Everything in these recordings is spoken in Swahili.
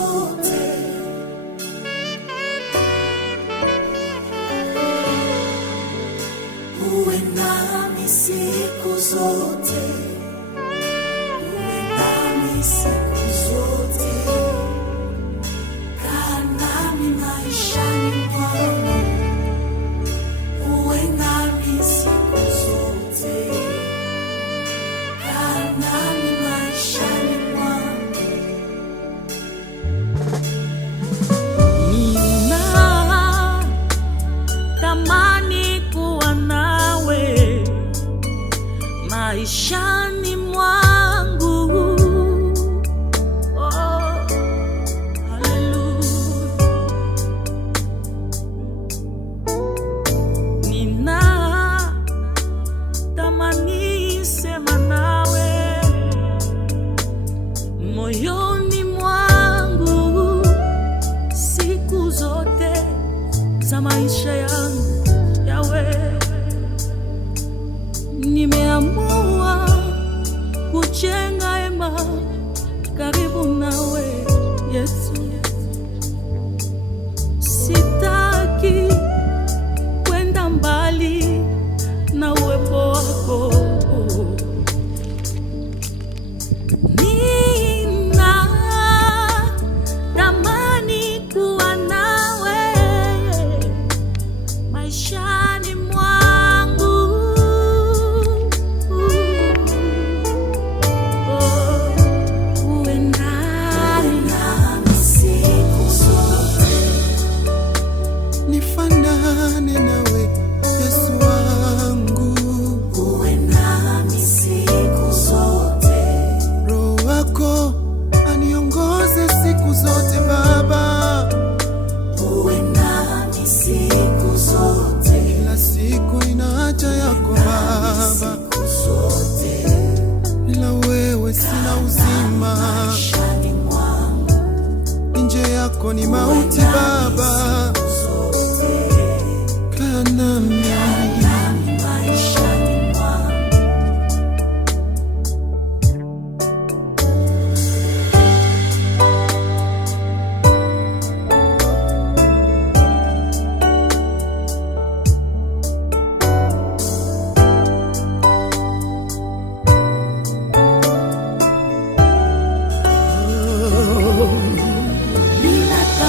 zote. Uwe nami siku zote, uwe nami siku zote. Kaa nami maishani mwangu, uwe nami siku zote. Kaa nami maishani mwangu. Ninatamani kuwa nawe maishani mwangu. Oh, hallelujah. Ninatamani sema nawe moyoni mwangu siku zote za maisha yangu. Yawe, nimeamua kujenga hema karibu nawe Yesu. Sitaki kwenda mbali na uwepo wako. Ninatamani kuwa nawe maishani mwangu. Uwe nami siku zote. Nifanane nawe Yesu wangu, Uwe nami siku zote. Roho wako aniongoze siku zote Baba. Uwe nami siku zote. Kila siku ina haja yako Baba, Siku zote. bila wewe sina uzima, Maishani mwangu, nje yako ni mauti Baba. Kaa nami nami maishani mwangu.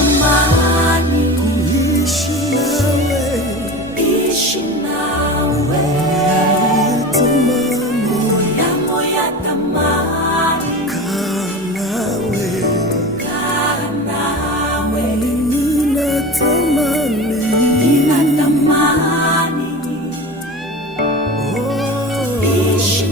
Ninatamani ishi nawe, ishi nawe, tamani moyo yangu yatamani kaa nawe, kaa nawe. ninatamani Ninatamani oh. ishi